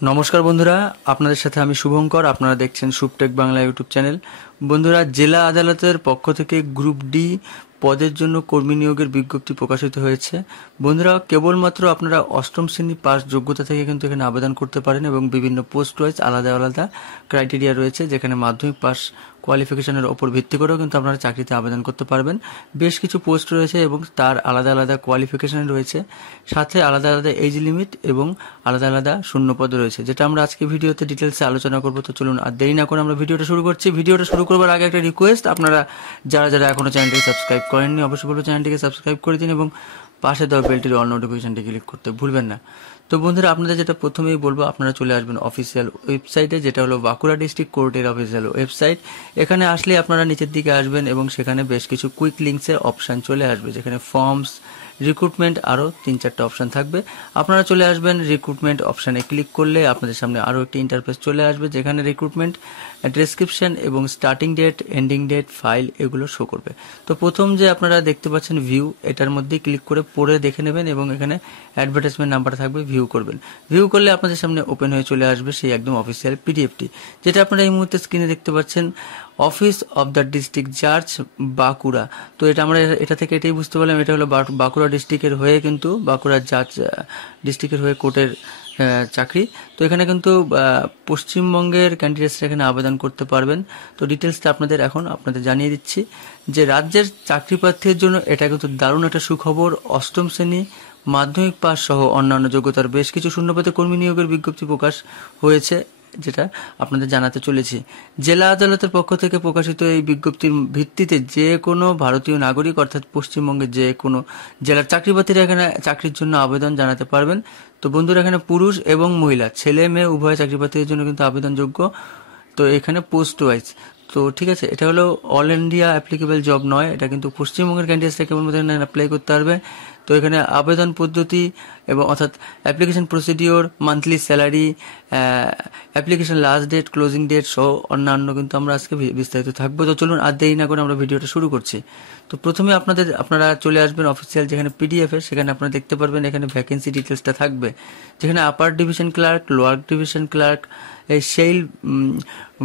নমস্কার বন্ধুরা, আপনাদের সাথে আমি শুভঙ্কর। আপনারা দেখছেন শুভটেক বাংলা ইউটিউব চ্যানেল। বন্ধুরা, জেলা আদালতের পক্ষ থেকে গ্রুপ ডি পদের জন্য কর্মী নিয়োগের বিজ্ঞপ্তি প্রকাশিত হয়েছে। বন্ধুরা, কেবলমাত্র আপনারা অষ্টম শ্রেণী পাস যোগ্যতা থেকে কিন্তু এখানে আবেদন করতে পারেন এবং বিভিন্ন পোস্ট ওয়াইজ আলাদা আলাদা ক্রাইটেরিয়া রয়েছে, যেখানে মাধ্যমিক পাস কোয়ালিফিকেশনের ওপর ভিত্তি করেও কিন্তু আপনারা চাকরিতে আবেদন করতে পারবেন। বেশ কিছু পোস্ট রয়েছে এবং তার আলাদা আলাদা কোয়ালিফিকেশন রয়েছে, সাথে আলাদা আলাদা এজ লিমিট এবং আলাদা আলাদা শূন্যপদ রয়েছে, যেটা আমরা আজকে ভিডিওতে ডিটেলসে আলোচনা করবো। তো চলুন আর দেরি না করে আমরা ভিডিওটা শুরু করছি। ভিডিওটা শুরু করবার আগে একটা রিকোয়েস্ট, আপনারা যারা যারা এখনো চ্যানেলটিকে সাবস্ক্রাইব করেননি অবশ্যই বলবো চ্যানেলটিকে সাবস্ক্রাইব করে দিন এবং পাশে দেওয়া বেলটির অল নোটিফিকেশনটি ক্লিক করতে ভুলবেন না। তো বন্ধুরা, আপনাদের যেটা প্রথমেই বলবো, আপনারা চলে আসবেন অফিসিয়াল ওয়েবসাইটে, যেটা হলো বাঁকুড়া ডিস্ট্রিক্ট কোর্টের অফিসিয়াল ওয়েবসাইট। এখানে আসলে আপনারা নিচের দিকে আসবেন এবং সেখানে বেশ কিছু কুইক লিঙ্কসের অপশান চলে আসবে, যেখানে ফর্মস, রিক্রুটমেন্ট, আরও 3-4টা অপশান থাকবে। আপনারা চলে আসবেন রিক্রুটমেন্ট অপশানে ক্লিক করলে আপনাদের সামনে আরও একটি ইন্টারফেস চলে আসবে, যেখানে রিক্রুটমেন্ট ডেসক্রিপশন এবং starting date, ending date, file এগুলো শো করবে। তো প্রথম যে আপনারা দেখতে পাচ্ছেন ভিউ, এটার মধ্যে ক্লিক করে পড়ে দেখে নেবেন এবং এখানে অ্যাডভার্টাইজমেন্ট নাম্বার থাকবে, ভিউ করবেন। ভিউ করলে আপনাদের সামনে ওপেন হয়ে চলে আসবে সেই একদম অফিসিয়াল পিডিএফটি, যেটা আপনারা এই মুহূর্তে স্ক্রিনে দেখতে পাচ্ছেন, অফিস অফ দ্য ডিস্ট্রিক্ট জাজ বাঁকুড়া। তো এটা আমরা এটা থেকে এটাই বুঝতে পারলাম, এটা হলো বাঁকুড়া ডিস্ট্রিক্টের হয়ে, কিন্তু বাঁকুড়া জাজ ডিস্ট্রিক্টের হয়ে কোর্টের চাকরি। তো এখানে কিন্তু পশ্চিমবঙ্গের ক্যান্ডিডেটসরা এখানে আবেদন করতে পারবেন। তো ডিটেলসটা আপনাদের জানিয়ে দিচ্ছি যে রাজ্যের চাকরি প্রার্থীর জন্য এটা কিন্তু দারুণ একটা সুখবর। অষ্টম শ্রেণী মাধ্যমিক পাস সহ অন্যান্য যোগ্যতার বেশ কিছু শূন্যপদে কর্মী নিয়োগের বিজ্ঞপ্তি প্রকাশ হয়েছে, যেটা আপনাদের জানাতে চলেছি। জেলা আদালতের পক্ষ থেকে প্রকাশিত এই বিজ্ঞপ্তির ভিত্তিতে যে কোনো ভারতীয় নাগরিক অর্থাৎ পশ্চিমবঙ্গের যে কোনো জেলার চাকরি প্রার্থীরা এখানে চাকরির জন্য আবেদন জানাতে পারবেন। তো বন্ধুরা, এখানে পুরুষ এবং মহিলা, ছেলে মেয়ে উভয় চাকরি প্রার্থীদের জন্য কিন্তু আবেদনযোগ্য। তো এখানে পোস্ট ওয়াইজ, তো ঠিক আছে, এটা হলো অল ইন্ডিয়া অ্যাপ্লিকেবল জব নয়, এটা কিন্তু পশ্চিমবঙ্গের ক্যান্ডিডেটসরা কেবলমাত্র অ্যাপ্লাই করতে পারবে। তো এখানে আবেদন পদ্ধতি এবং অর্থাৎ application procedure, monthly salary, application last date, closing date সহ অন্যান্য কিন্তু আমরা আজকে বিস্তারিত থাকবো। তো চলুন আর দেরি না করে আমরা ভিডিওটা শুরু করছি। তো প্রথমে আপনারা চলে আসবেন অফিসিয়াল যেখানে পিডিএফে, সেখানে আপনারা দেখতে পারবেন এখানে ভ্যাকেন্সি ডিটেলসটা থাকবে, যেখানে upper division clerk, lower division clerk, sale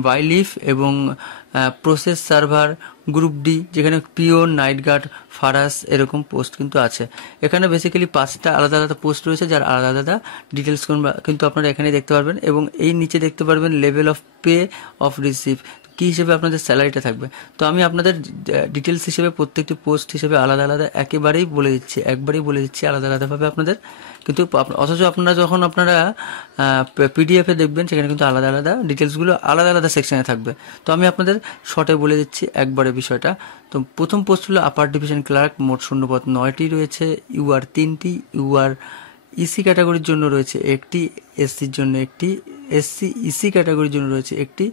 bailiff এবং প্রসেস সার্ভার, গ্রুপ ডি, যেখানে পিওন, নাইট গার্ড, ফারাস এরকম পোস্ট কিন্তু আছে। এখানে বেসিক্যালি 5টা আলাদা আলাদা পোস্ট রয়েছে, যার আলাদা আলাদা ডিটেলস কিন্তু আপনারা এখানে দেখতে পারবেন এবং এই নিচে দেখতে পারবেন level of pay of receive, কী হিসেবে আপনাদের স্যালারিটা থাকবে। তো আমি আপনাদের ডিটেলস হিসেবে প্রত্যেকটি পোস্ট হিসেবে আলাদা আলাদা একবারেই বলে দিচ্ছি আলাদা আলাদাভাবে আপনাদের, কিন্তু অথচ আপনারা পিডিএফে দেখবেন সেখানে কিন্তু আলাদা আলাদা ডিটেলসগুলো আলাদা আলাদা সেকশনে থাকবে। তো আমি আপনাদের শর্টে বলে দিচ্ছি একবারে বিষয়টা। তো প্রথম পোস্ট হলো আপার ডিভিশন ক্লার্ক, মোট শূন্যপদ 9টি রয়েছে, ইউআর 3টি, ইউআর ইসি ক্যাটাগরির জন্য রয়েছে একটি, এসসির জন্য একটি, এসসি ইসি ক্যাটাগরির জন্য রয়েছে একটি,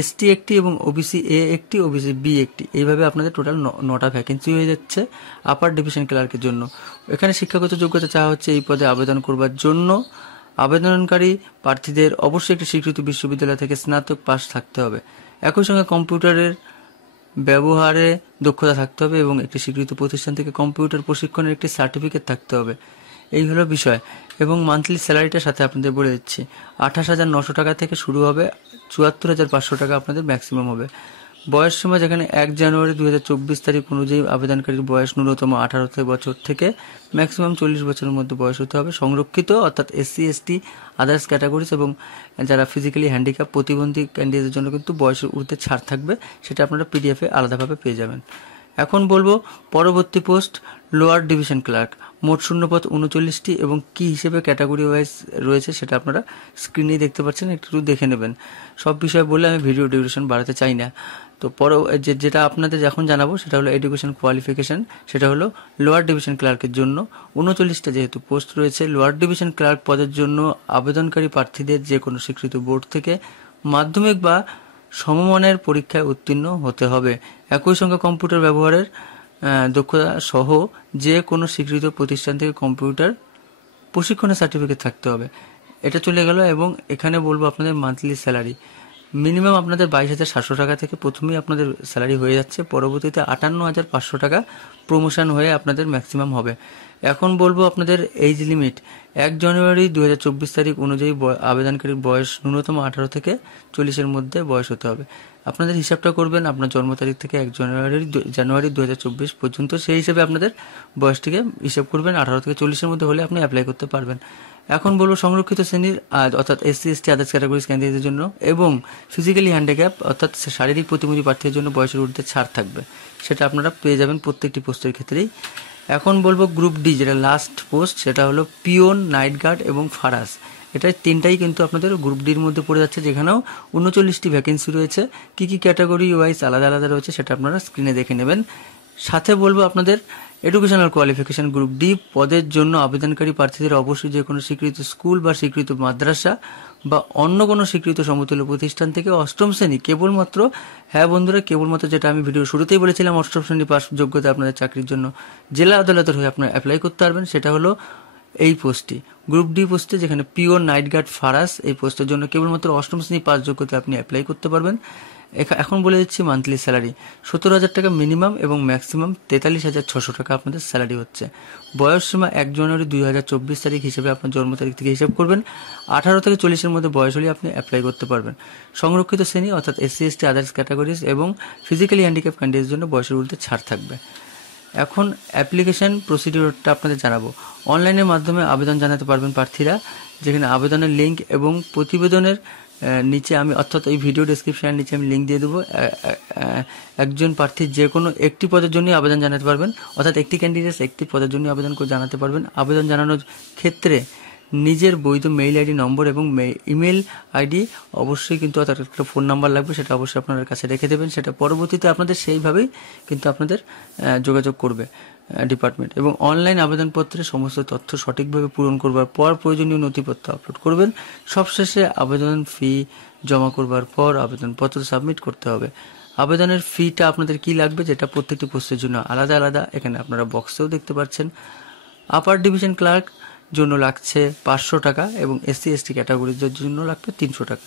এসটি একটি এবং ওবিসি এ একটি, ওবিসি বি একটি। এইভাবে আপনাদের টোটাল 9টা ভ্যাকেন্সি হয়ে যাচ্ছে আপার ডিভিশন ক্লার্কের জন্য। এখানে শিক্ষাগত যোগ্যতা চাওয়া হচ্ছে এই পদে আবেদন করবার জন্য আবেদনকারী প্রার্থীদের অবশ্যই একটি স্বীকৃত বিশ্ববিদ্যালয় থেকে স্নাতক পাস থাকতে হবে। একই সঙ্গে কম্পিউটারের ব্যবহারে দক্ষতা থাকতে হবে এবং একটি স্বীকৃত প্রতিষ্ঠান থেকে কম্পিউটার প্রশিক্ষণের একটি সার্টিফিকেট থাকতে হবে। এই হলো বিষয়। এবং মান্থলি স্যালারিটার সাথে আপনাদের বলে দিচ্ছি, 28,900 টাকা থেকে শুরু হবে, 74,500 টাকা আপনাদের ম্যাক্সিমাম হবে। বয়স সীমা যেখানে 1 জানুয়ারি 2024 তারিখ অনুযায়ী আবেদনকারীর বয়স ন্যূনতম 18 বছর থেকে ম্যাক্সিমাম 40 বছরের মধ্যে বয়স হতে হবে। সংরক্ষিত অর্থাৎ এসসি, এসটি, আদার্স ক্যাটাগরিজ এবং যারা ফিজিক্যালি হ্যান্ডিক্যাপ প্রতিবন্ধী ক্যান্ডিডেটদের জন্য কিন্তু বয়সের ঊর্ধ্বে ছাড় থাকবে, সেটা আপনারা পিডিএফে আলাদাভাবে পেয়ে যাবেন। এখন বলবো পরবর্তী পোস্ট, লোয়ার ডিভিশন ক্লার্ক, মোট শূন্যপদ 39টি এবং কি হিসেবে ক্যাটাগরি ওয়াইজ রয়েছে সেটা আপনারা স্ক্রিনেই দেখতে পাচ্ছেন, একটু দেখে নেবেন। সব বিষয় বলে আমি ভিডিও ডিউরেশন বাড়াতে চাই না। তো যেটা আপনাদের এখন জানাবো সেটা হলো এডুকেশন কোয়ালিফিকেশন, সেটা হলো লোয়ার ডিভিশন ক্লার্কের জন্য 39টা যেহেতু পোস্ট রয়েছে, লোয়ার ডিভিশন ক্লার্ক পদের জন্য আবেদনকারী প্রার্থীদের যে কোনো স্বীকৃত বোর্ড থেকে মাধ্যমিক বা সমমানের পরীক্ষায় উত্তীর্ণ হতে হবে। একই সঙ্গে কম্পিউটার ব্যবহারের দক্ষতা সহ যে কোনো স্বীকৃত প্রতিষ্ঠান থেকে কম্পিউটার প্রশিক্ষণের সার্টিফিকেট থাকতে হবে। এটা চলে গেল। এবং এখানে বলবো আপনাদের মান্থলি স্যালারি মিনিমাম আপনাদের 22,700 টাকা থেকে প্রথমেই আপনাদের স্যালারি হয়ে যাচ্ছে, পরবর্তীতে 58,500 টাকা প্রমোশন হয়ে আপনাদের ম্যাক্সিমাম হবে। এখন বলবো আপনাদের এজ লিমিট 1 জানুয়ারি 2024 তারিখ অনুযায়ী আবেদনকারীর বয়স ন্যূনতম 18 থেকে 40-এর মধ্যে বয়স হতে হবে। আপনাদের হিসাবটা করবেন আপনার জন্ম তারিখ থেকে 1 জানুয়ারি 2024 পর্যন্ত, সেই হিসেবে আপনাদের বয়সটিকে হিসাব করবেন। 18 থেকে 40-এর মধ্যে হলে আপনি অ্যাপ্লাই করতে পারবেন। এখন বলবো সংরক্ষিত শ্রেণীর অর্থাৎ SC ST আদার্স ক্যাটাগরিজ ক্যান্ডিডেটদের জন্য এবং ফিজিক্যালি হ্যান্ডিক্যাপ অর্থাৎ শারীরিক প্রতিবন্ধী প্রার্থীদের জন্য বয়সের ঊর্ধ্বে ছাড় থাকবে, সেটা আপনারা পেয়ে যাবেন প্রত্যেকটি পোস্টের ক্ষেত্রেই। এখন বলবো গ্রুপ ডি, যেটা লাস্ট পোস্ট, সেটা হলো পিওন, নাইট গার্ড এবং ফারাস। এটা তিনটাই কিন্তু আপনাদের গ্রুপ ডির মধ্যে পড়ে যাচ্ছে, যেখানেও 39টি ভ্যাকেন্সি রয়েছে। কি কি ক্যাটাগরি ওয়াইজ আলাদা আলাদা রয়েছে সেটা আপনারা স্ক্রিনে দেখে নেবেন। সাথে বলবো আপনাদের এডুকেশনাল কোয়ালিফিকেশন গ্রুপ ডি পদের জন্য আবেদনকারী প্রার্থীদের অবশ্যই যে কোনো স্বীকৃত স্কুল বা স্বীকৃত মাদ্রাসা বা অন্য কোনো স্বীকৃত সমতুল্য প্রতিষ্ঠান থেকে অষ্টম শ্রেণী কেবলমাত্র, হ্যাঁ বন্ধুরা, কেবলমাত্র, যেটা আমি ভিডিও শুরুতেই বলেছিলাম, অষ্টম শ্রেণী পাস যোগ্যতা আপনাদের চাকরির জন্য জেলা আদালতের হয়ে আপনারা অ্যাপ্লাই করতে পারবেন। সেটা হলো এই পোস্টটি, গ্রুপ ডি পোস্টে, যেখানে পিওর, নাইট গার্ড, ফারাস, এই পোস্টের জন্য কেবলমাত্র অষ্টম শ্রেণী পাস যোগ্যতা আপনি অ্যাপ্লাই করতে পারবেন। এখন বলে দিচ্ছি মান্থলি স্যালারি 17,000 টাকা মিনিমাম এবং ম্যাক্সিমাম 43,600 টাকা আপনাদের স্যালারি হচ্ছে। বয়স সীমা 1 জানুয়ারি 2024 তারিখ হিসেবে আপনার জন্ম তারিখ থেকে হিসাব করবেন। 18 থেকে 40-এর মধ্যে বয়স হলে আপনি অ্যাপ্লাই করতে পারবেন। সংরক্ষিত শ্রেণী অর্থাৎ SC ST আদার্স ক্যাটাগরিজ এবং ফিজিক্যালি হ্যান্ডিক্যাপ ক্যান্ডিডেটদের জন্য বয়সের ঊর্ধ্বে ছাড় থাকবে। এখন অ্যাপ্লিকেশন প্রসিডিওরটা আপনাদের জানাবো। অনলাইনের মাধ্যমে আবেদন জানাতে পারবেন প্রার্থীরা, যেখানে আবেদনের লিঙ্ক এবং প্রতিবেদনের নিচে আমি, অর্থাৎ এই ভিডিও ডেসক্রিপশনের নিচে আমি লিঙ্ক দিয়ে দেবো। একজন প্রার্থী যে কোনো একটি পদের জন্য আবেদন জানাতে পারবেন, অর্থাৎ একটি ক্যান্ডিডেট একটি পদের জন্য আবেদন করে জানাতে পারবেন। আবেদন জানানোর ক্ষেত্রে নিজের বৈধ মেইল আইডি নম্বর এবং ইমেল আইডি অবশ্যই কিন্তু, অর্থাৎ একটা ফোন নাম্বার লাগবে, সেটা অবশ্যই আপনাদের কাছে রেখে দেবেন। সেটা পরবর্তীতে আপনাদের সেইভাবেই কিন্তু আপনাদের যোগাযোগ করবে ডিপার্টমেন্ট। এবং অনলাইন আবেদনপত্রে সমস্ত তথ্য সঠিকভাবে পূরণ করবার পর প্রয়োজনীয় নথিপত্র আপলোড করবেন। সবশেষে আবেদন ফি জমা করবার পর আবেদনপত্র সাবমিট করতে হবে। আবেদনের ফিটা আপনাদের কি লাগবে, যেটা প্রত্যেকটি পোস্টের জন্য আলাদা আলাদা, এখানে আপনারা বক্সেও দেখতে পাচ্ছেন। আপার ডিভিশন ক্লার্ক জন্য লাগছে 500 টাকা এবং SC ST ক্যাটাগরিজের জন্য লাগবে 300 টাকা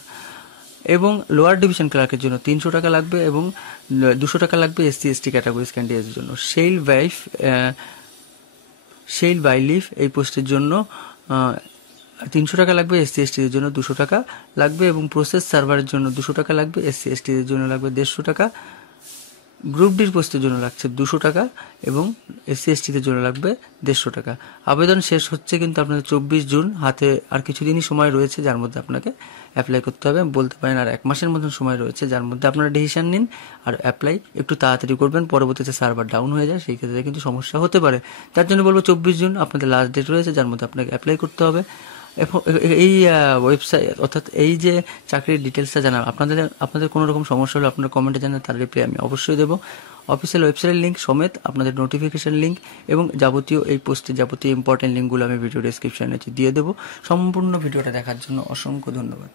এবং লোয়ার ডিভিশন ক্লার্কের জন্য 300 টাকা লাগবে এবং 200 টাকা লাগবে SC ST ক্যাটাগরিজ ক্যান্ডিডেটদের জন্য। সেল বাই লিফ এই পোস্টের জন্য 300 টাকা লাগবে, SC ST এর জন্য 200 টাকা লাগবে এবং প্রসেস সার্ভারের জন্য 200 টাকা লাগবে, SC ST এর জন্য লাগবে 150 টাকা। গ্রুপ ডির পোস্টের জন্য লাগছে 200 টাকা এবং SC ST দের জন্য লাগবে 150 টাকা। আবেদন শেষ হচ্ছে কিন্তু আপনাদের 24 জুন, হাতে আর কিছুদিনই সময় রয়েছে, যার মধ্যে আপনাকে অ্যাপ্লাই করতে হবে। বলতে পারেন আর 1 মাসের মতন সময় রয়েছে, যার মধ্যে আপনারা ডিসিশন নিন আর অ্যাপ্লাই একটু তাড়াতাড়ি করবেন। পরবর্তীতে সার্ভার ডাউন হয়ে যায়, সেই ক্ষেত্রে কিন্তু সমস্যা হতে পারে। তার জন্য বলবো 24 জুন আপনাদের লাস্ট ডেট রয়েছে, যার মধ্যে আপনাকে অ্যাপ্লাই করতে হবে। এই ওয়েবসাইট, অর্থাৎ এই যে চাকরির ডিটেলসটা জানান, আপনাদের কোনো রকম সমস্যা হলে আপনারা কমেন্টে জানান, তার রিপ্লাই আমি অবশ্যই দেবো। অফিসিয়াল ওয়েবসাইটের লিঙ্ক সমেত আপনাদের নোটিফিকেশন লিঙ্ক এবং যাবতীয় এই পোস্টের যাবতীয় ইম্পর্টেন্ট লিঙ্কগুলো আমি ভিডিও ডেসক্রিপশনে দিয়ে দেবো। সম্পূর্ণ ভিডিওটা দেখার জন্য অসংখ্য ধন্যবাদ।